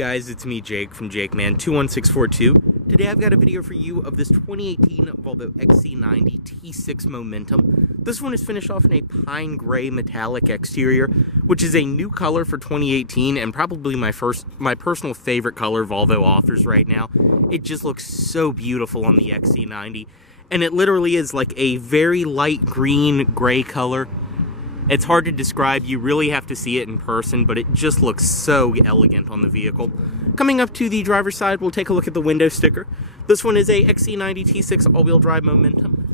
guys, it's me Jake from JakeMan21642. Today I've got a video for you of this 2018 Volvo XC90 T6 Momentum. This one is finished off in a pine gray metallic exterior, which is a new color for 2018 and probably my personal favorite color Volvo offers right now. It just looks so beautiful on the XC90, and it literally is like a very light green gray color. It's hard to describe, you really have to see it in person, but it just looks so elegant on the vehicle. Coming up to the driver's side, we'll take a look at the window sticker. This one is a XC90 T6 all-wheel drive Momentum.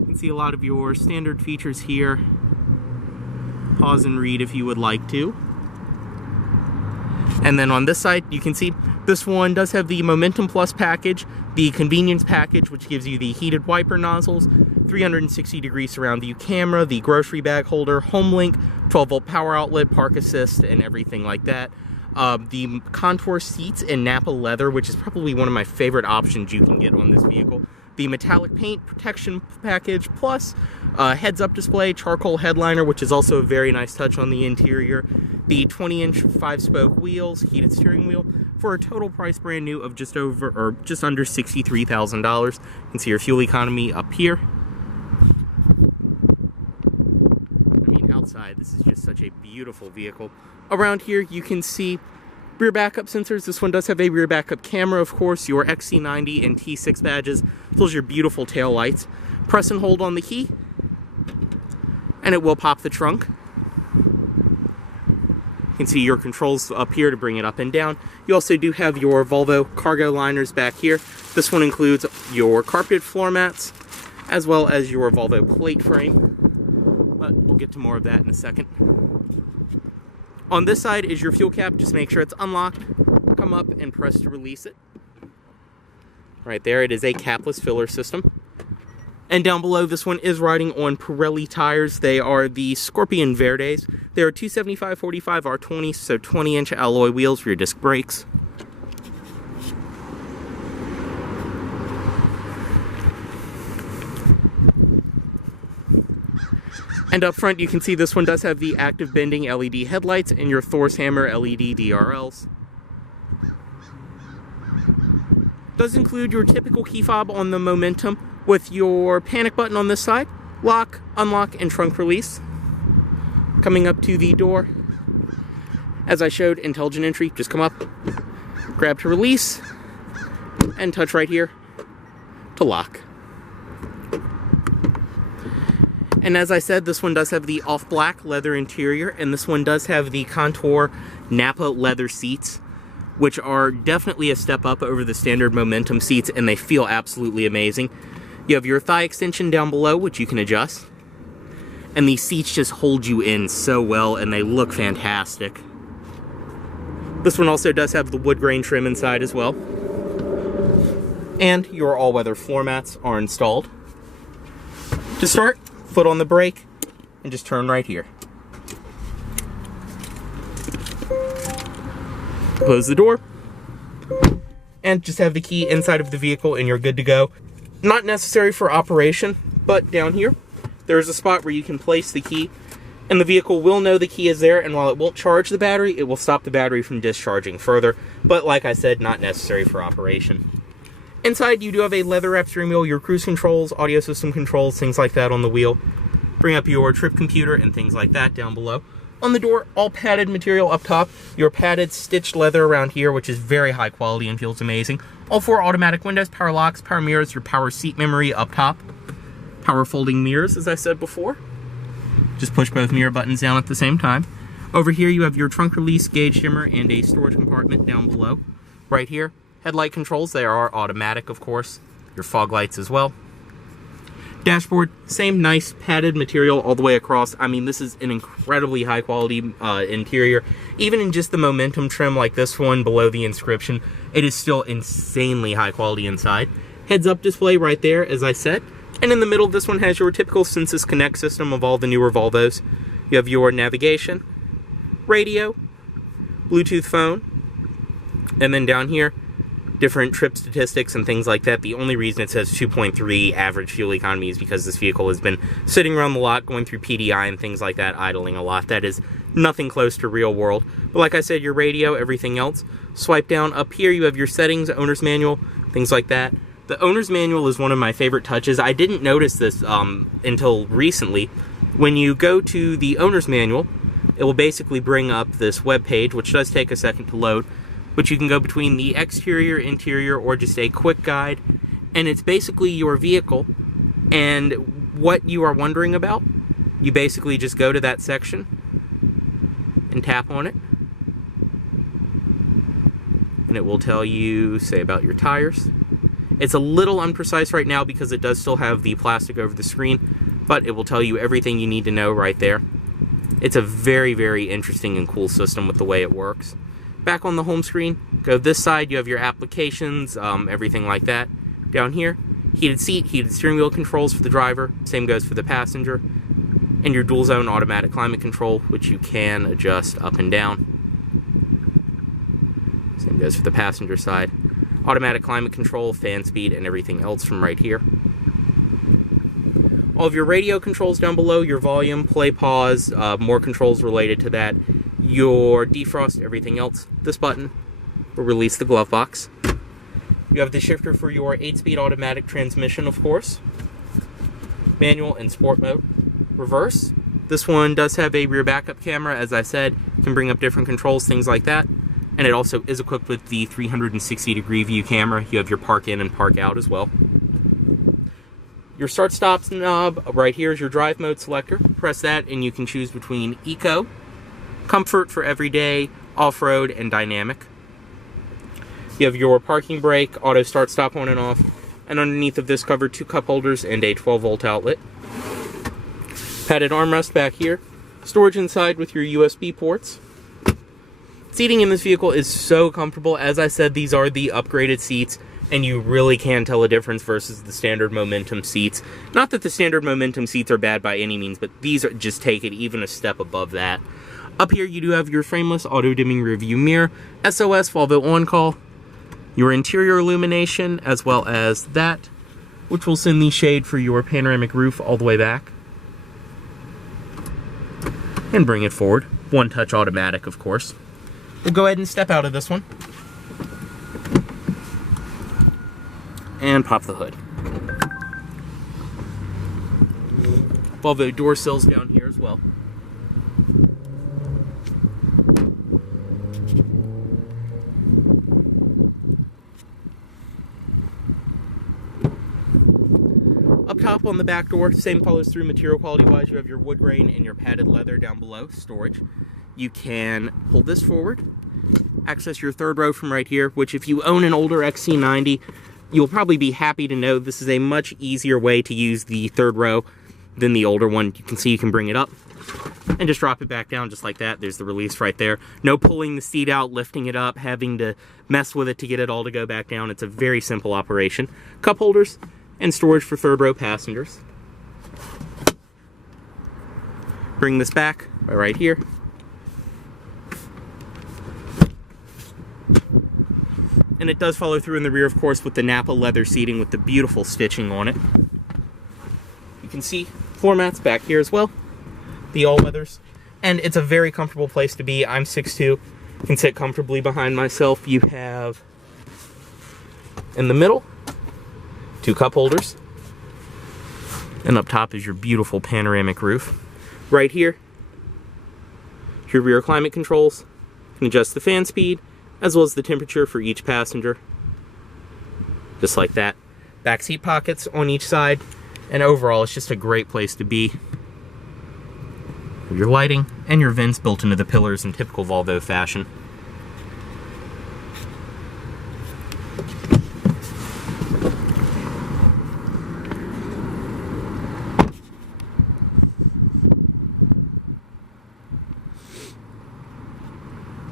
You can see a lot of your standard features here. Pause and read if you would like to. And then on this side, you can see this one does have the Momentum Plus package, the convenience package, which gives you the heated wiper nozzles, 360-degree surround view camera, the grocery bag holder, home link, 12-volt power outlet, park assist, and everything like that. The contour seats in Napa leather, which is probably one of my favorite options you can get on this vehicle. The metallic paint protection package, plus heads-up display, charcoal headliner, which is also a very nice touch on the interior. The 20-inch 5-spoke wheels, heated steering wheel, for a total price brand new of just under $63,000. You can see your fuel economy up here. I mean, outside, this is just such a beautiful vehicle. Around here, you can see rear backup sensors. This one does have a rear backup camera, of course, your XC90 and T6 badges, as well as your beautiful tail lights. Press and hold on the key, and it will pop the trunk. You can see your controls up here to bring it up and down. You also do have your Volvo cargo liners back here. This one includes your carpeted floor mats, as well as your Volvo plate frame. But we'll get to more of that in a second. On this side is your fuel cap. Just make sure it's unlocked. Come up and press to release it. Right there, it is a capless filler system. And down below, this one is riding on Pirelli tires. They are the Scorpion Verdes. They are 275/45 R20, so 20-inch alloy wheels for your disc brakes. And up front, you can see this one does have the active bending LED headlights and your Thor's Hammer LED DRLs. Does include your typical key fob on the Momentum with your panic button on this side, lock, unlock, and trunk release. Coming up to the door, as I showed, intelligent entry. Just come up, grab to release, and touch right here to lock. And as I said, this one does have the off-black leather interior, and this one does have the contour Napa leather seats, which are definitely a step up over the standard Momentum seats, and they feel absolutely amazing. You have your thigh extension down below, which you can adjust, and these seats just hold you in so well, and they look fantastic. This one also does have the wood grain trim inside as well, and your all-weather floor mats are installed. To start, foot on the brake, and just turn right here. Close the door, and just have the key inside of the vehicle and you're good to go. Not necessary for operation, but down here, there's a spot where you can place the key, and the vehicle will know the key is there, and while it won't charge the battery, it will stop the battery from discharging further, but like I said, not necessary for operation. Inside, you do have a leather-wrapped steering wheel, your cruise controls, audio system controls, things like that on the wheel. Bring up your trip computer and things like that down below. On the door, all padded material up top. Your padded stitched leather around here, which is very high quality and feels amazing. All 4 automatic windows, power locks, power mirrors, your power seat memory up top. Power folding mirrors, as I said before. Just push both mirror buttons down at the same time. Over here, you have your trunk release, gauge shimmer, and a storage compartment down below. Right here, headlight controls. They are automatic, of course. Your fog lights as well. Dashboard, same nice padded material all the way across. I mean, this is an incredibly high quality interior. Even in just the Momentum trim like this one below the inscription, it is still insanely high quality inside. Heads up display right there, as I said. And in the middle, this one has your typical Sensus Connect system of all the newer Volvos. You have your navigation, radio, Bluetooth phone, and then down here, different trip statistics and things like that. The only reason it says 2.3 average fuel economy is because this vehicle has been sitting around the lot, going through PDI and things like that, idling a lot. That is nothing close to real world. But like I said, your radio, everything else. Swipe down. Up here you have your settings, owner's manual, things like that. The owner's manual is one of my favorite touches. I didn't notice this until recently. When you go to the owner's manual, it will basically bring up this web page, which does take a second to load, but you can go between the exterior, interior, or just a quick guide, and it's basically your vehicle and what you are wondering about. You basically just go to that section and tap on it, and it will tell you, say, about your tires. It's a little imprecise right now because it does still have the plastic over the screen, but it will tell you everything you need to know right there. It's a very, very interesting and cool system with the way it works. Back on the home screen, go this side, you have your applications, everything like that. Down here, heated seat, heated steering wheel controls for the driver, same goes for the passenger, and your dual zone automatic climate control, which you can adjust up and down. Same goes for the passenger side. Automatic climate control, fan speed, and everything else from right here. All of your radio controls down below, your volume, play, pause, more controls related to that, your defrost, everything else. This button will release the glove box. You have the shifter for your 8-speed automatic transmission, of course. Manual and sport mode. Reverse. This one does have a rear backup camera, as I said. You can bring up different controls, things like that. And it also is equipped with the 360-degree view camera. You have your park in and park out as well. Your start-stop knob right here is your drive mode selector. Press that and you can choose between Eco, Comfort for everyday, off-road, and dynamic. You have your parking brake, auto start-stop on and off, and underneath of this cover, 2 cup holders and a 12-volt outlet. Padded armrest back here. Storage inside with your USB ports. Seating in this vehicle is so comfortable. As I said, these are the upgraded seats, and you really can tell a difference versus the standard Momentum seats. Not that the standard Momentum seats are bad by any means, but these just take it even a step above that. Up here you do have your frameless auto-dimming rearview mirror, SOS Volvo on-call, your interior illumination, as well as that, which will send the shade for your panoramic roof all the way back. And bring it forward. One-touch automatic, of course. We'll go ahead and step out of this one. And pop the hood. Volvo door sills down here as well. Up top on the back door, same follows through material quality wise. You have your wood grain and your padded leather down below, storage. You can pull this forward, access your third row from right here, which if you own an older XC90, you'll probably be happy to know this is a much easier way to use the third row than the older one. You can see you can bring it up and just drop it back down just like that. There's the release right there. No pulling the seat out, lifting it up, having to mess with it to get it all to go back down. It's a very simple operation. Cup holders and storage for third row passengers. Bring this back right here. And it does follow through in the rear, of course, with the Napa leather seating with the beautiful stitching on it. You can see floor mats back here as well, the all-weathers. And it's a very comfortable place to be. I'm 6'2", can sit comfortably behind myself. You have, in the middle, 2 cup holders. And up top is your beautiful panoramic roof. Right here, your rear climate controls. You can adjust the fan speed, as well as the temperature for each passenger. Just like that. Back seat pockets on each side, and overall it's just a great place to be. Your lighting and your vents built into the pillars in typical Volvo fashion.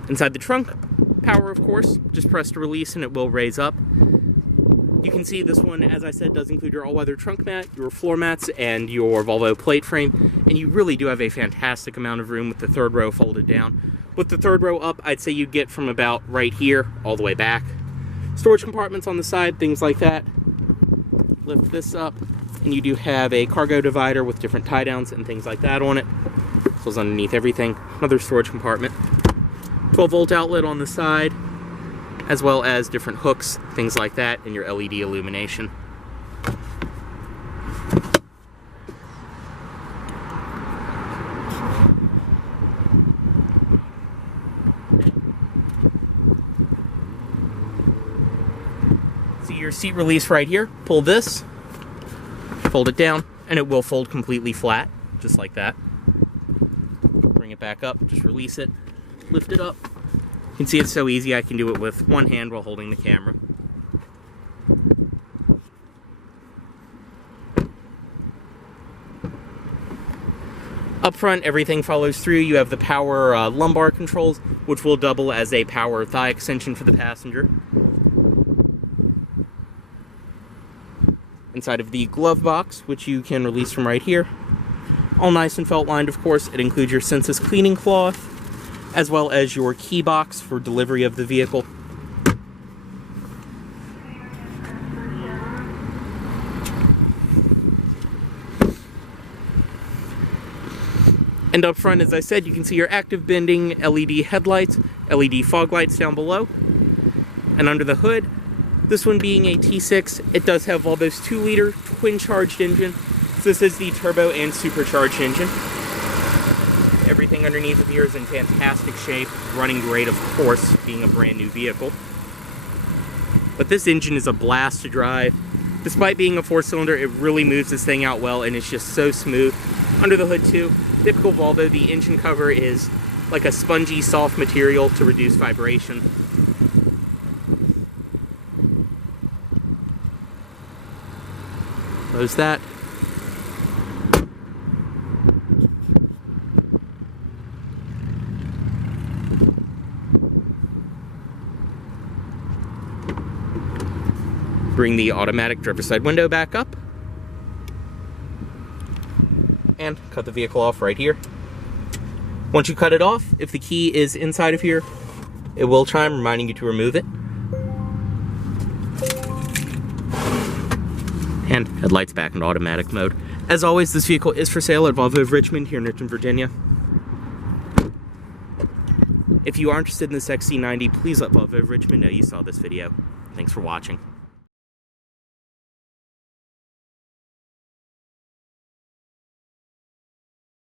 Inside the trunk, power, of course, just press to release and it will raise up. You can see this one, as I said, does include your all-weather trunk mat, your floor mats, and your Volvo plate frame, and you really do have a fantastic amount of room with the third row folded down. With the third row up, I'd say you'd get from about right here all the way back. storage compartments on the side, things like that. Lift this up, and you do have a cargo divider with different tie downs and things like that on it. This was underneath everything. Another storage compartment. 12-volt outlet on the side, as well as different hooks, things like that, and your LED illumination. See your seat release right here. Pull this, fold it down, and it will fold completely flat, just like that. Bring it back up, just release it, lift it up. You can see it's so easy. I can do it with one hand while holding the camera. Up front, everything follows through. You have the power lumbar controls, which will double as a power thigh extension for the passenger. Inside of the glove box, which you can release from right here. All nice and felt lined, of course. It includes your Sensus cleaning cloth, as well as your key box for delivery of the vehicle. And up front, as I said, you can see your active bending LED headlights, LED fog lights down below. And under the hood, this one being a T6, it does have Volvo's 2-liter twin-charged engine. So this is the turbo and supercharged engine. Everything underneath of here is in fantastic shape, running great, of course, being a brand new vehicle. But this engine is a blast to drive. Despite being a 4-cylinder, it really moves this thing out well, and it's just so smooth. Under the hood too, typical Volvo, the engine cover is like a spongy, soft material to reduce vibration. Close that. Bring the automatic driver's side window back up. And cut the vehicle off right here. Once you cut it off, if the key is inside of here, it will chime, reminding you to remove it. And headlights back in automatic mode. As always, this vehicle is for sale at Volvo of Richmond here in Richmond, Virginia. If you are interested in this XC90, please let Volvo of Richmond know you saw this video. Thanks for watching.